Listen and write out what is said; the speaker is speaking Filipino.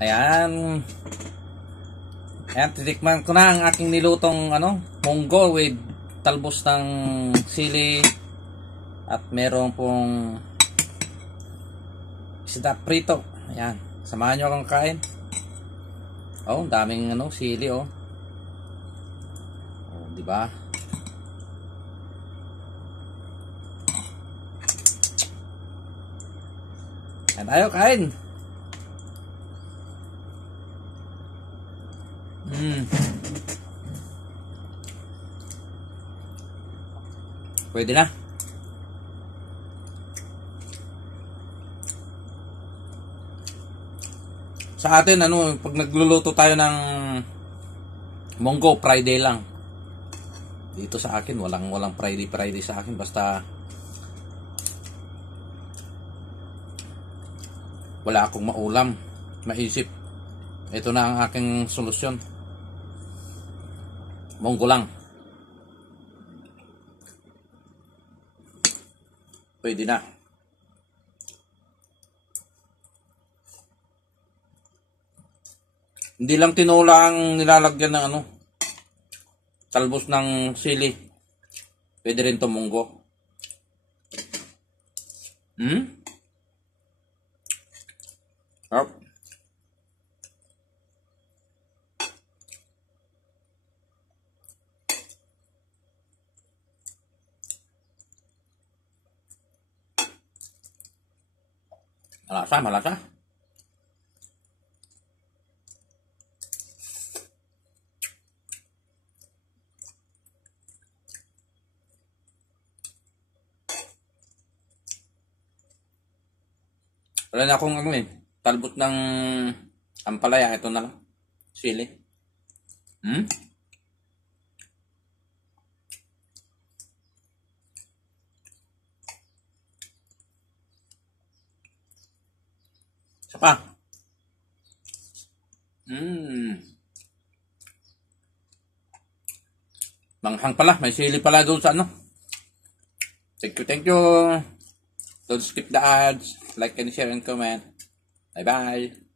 Ayan. Ayan, titikman ko na ang aking nilutong munggo with talbos ng sili at meron pong isda prito. Ayan, samahan nyo akong kain. Oh, daming sili oh. Oh, di ba? Ayan tayo, kain. Pwede na. Sa atin pag nagluluto tayo ng munggo, Friday lang. Dito sa akin walang Friday sa akin, basta wala akong maulam, maisip. Ito na ang aking solusyon. Munggo lang. Pwede na. Hindi lang tinola ang nilalagyan ng talbos ng sili. Pwede rin 'tong munggo. Sarap. Malasa. Wala na akong talbot ng ampalaya. Ito na lang. Sili. Isa pa. Manghang pala. May sili pala doon sa Thank you. Don't skip the ads. Like and share and comment. Bye-bye.